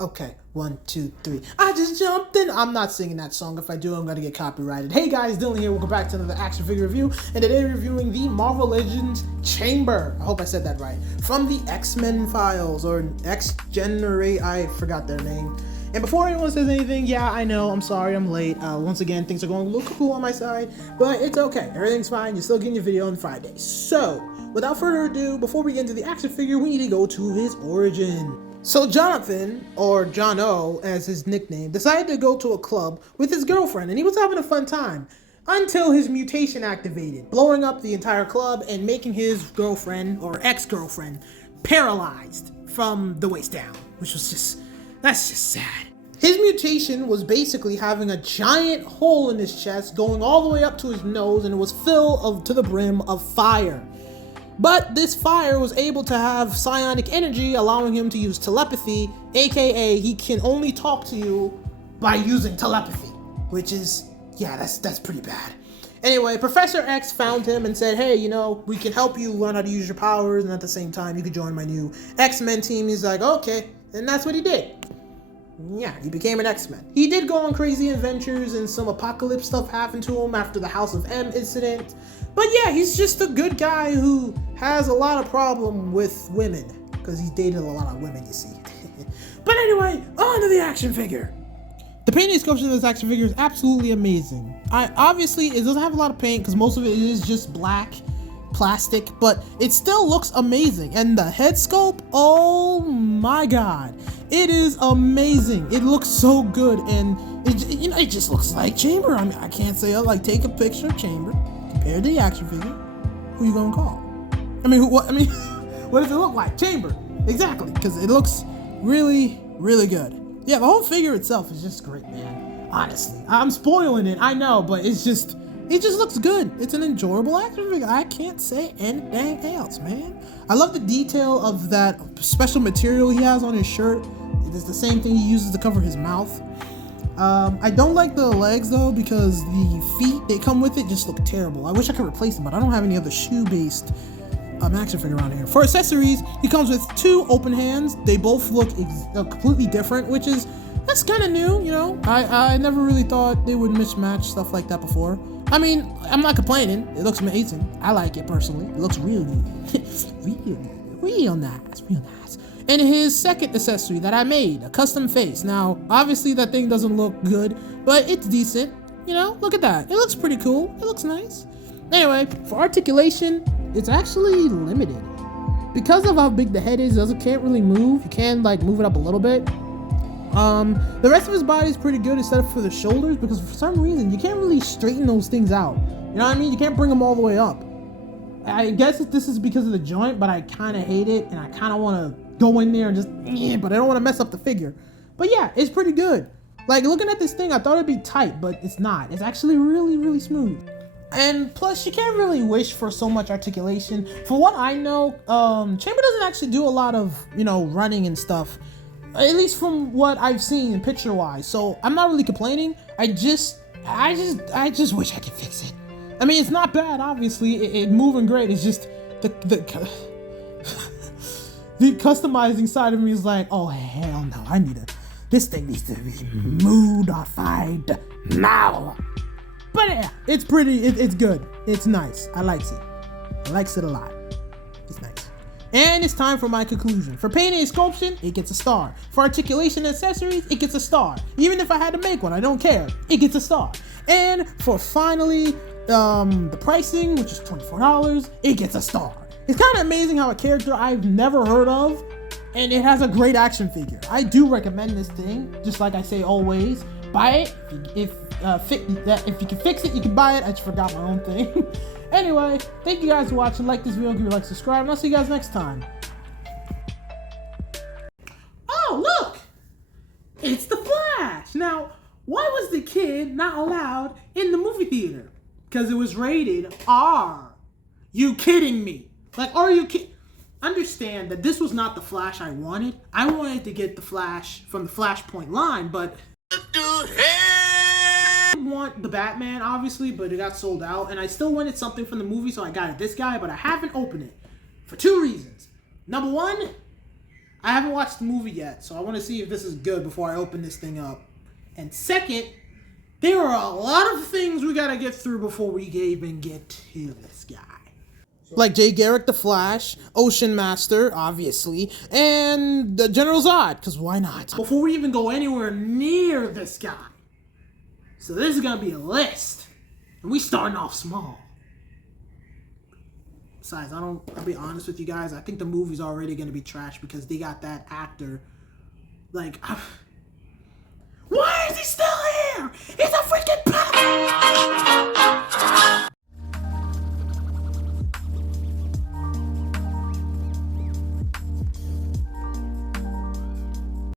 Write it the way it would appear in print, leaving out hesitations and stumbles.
Okay, 1, 2, 3. I just jumped in. I'm not singing that song. If I do, I'm gonna get copyrighted. Hey guys, Dylan here. Welcome back to another action figure review. And today we're reviewing the Marvel Legends Chamber. I hope I said that right. From the X-Men files or X-Generate. I forgot their name. And before anyone says anything, yeah, I know. I'm sorry. I'm late. Once again, things are going a little cool on my side, but it's okay. Everything's fine. You're still getting your video on Friday. So, without further ado, before we get into the action figure, we need to go to his origin. So Jonathan, or John O as his nickname, decided to go to a club with his girlfriend, and he was having a fun time until his mutation activated, blowing up the entire club and making his girlfriend, or ex-girlfriend, paralyzed from the waist down, which was that's just sad. His mutation was basically having a giant hole in his chest going all the way up to his nose, and it was filled to the brim of fire. But this fire was able to have psionic energy, allowing him to use telepathy, aka he can only talk to you by using telepathy, which is, yeah, that's pretty bad. Anyway, Professor X found him and said, hey, we can help you learn how to use your powers, and at the same time, you could join my new X-Men team. He's like, okay, and that's what he did. Yeah, he became an X-Men. He did go on crazy adventures, and some apocalypse stuff happened to him after the House of M incident. But yeah, he's just a good guy who has a lot of problem with women, because he's dated a lot of women, you see. But anyway, on to the action figure. The painting sculpture of this action figure is absolutely amazing. Obviously, it doesn't have a lot of paint, because most of it is just black plastic, but it still looks amazing. And the head sculpt, oh my god, it is amazing. It looks so good, and it just looks like Chamber. I mean, I can't say like take a picture of Chamber compared to the action figure. Who you gonna call? What does it look like? Chamber, exactly, because it looks really, really good. Yeah, the whole figure itself is just great, man. Honestly, I'm spoiling it, I know, but it just looks good. It's an enjoyable action figure. I can't say anything else, man. I love the detail of that special material he has on his shirt. It's the same thing he uses to cover his mouth. I don't like the legs though, because the feet that come with it just look terrible. I wish I could replace them, but I don't have any other shoe-based action figure around here. For accessories, he comes with 2 open hands. They both look completely different, that's kind of new, I never really thought they would mismatch stuff like that before. I'm not complaining. It looks amazing. I like it personally. It looks real real nice, real nice. And his second accessory that I made, a custom face. Now, obviously that thing doesn't look good, but it's decent. Look at that. It looks pretty cool. It looks nice. Anyway, for articulation, it's actually limited. Because of how big the head is, it can't really move. You can move it up a little bit. The rest of his body is pretty good except for the shoulders, because for some reason you can't really straighten those things out. You know what I mean? You can't bring them all the way up. I guess this is because of the joint, but I kind of hate it, and I kind of want to go in there and just, but I don't want to mess up the figure. But yeah, it's pretty good. Looking at this thing, I thought it'd be tight, but it's not. It's actually really, really smooth. And plus, you can't really wish for so much articulation. For what I know, Chamber doesn't actually do a lot of, running and stuff. At least from what I've seen picture-wise. So I'm not really complaining. I just wish I could fix it. It's not bad, obviously. It's moving great. It's just the the customizing side of me is like, oh hell no, this thing needs to be modified now. But yeah, it's pretty, it's good. It's nice. I likes it. I likes it a lot. It's nice. And it's time for my conclusion. For painting and sculpture, it gets a star. For articulation and accessories, it gets a star. Even if I had to make one, I don't care. It gets a star. And for finally, the pricing, which is $24, it gets a star. It's kind of amazing how a character I've never heard of, and it has a great action figure. I do recommend this thing, just like I say always. Buy it. If you can fix it, you can buy it. I just forgot my own thing. Anyway, thank you guys for watching. Like this video, give it a like, subscribe, and I'll see you guys next time. Oh, look! It's the Flash! Now, why was the kid not allowed in the movie theater? Because it was rated R. You kidding me? Are you kidding? Understand that this was not the Flash I wanted. I wanted to get the Flash from the Flashpoint line, but I want the Batman, obviously, but it got sold out, and I still wanted something from the movie, so I got it this guy, but I haven't opened it for 2 reasons. Number 1, I haven't watched the movie yet, so I want to see if this is good before I open this thing up. And second, there are a lot of things we gotta get through before we even get to this guy. Like Jay Garrick the Flash, Ocean Master, obviously, and General Zod, because why not? Before we even go anywhere near this guy. So this is gonna be a list. And we starting off small. Besides, I'll be honest with you guys, I think the movie's already gonna be trash because they got that actor. Like, why is he still here? He's a freaking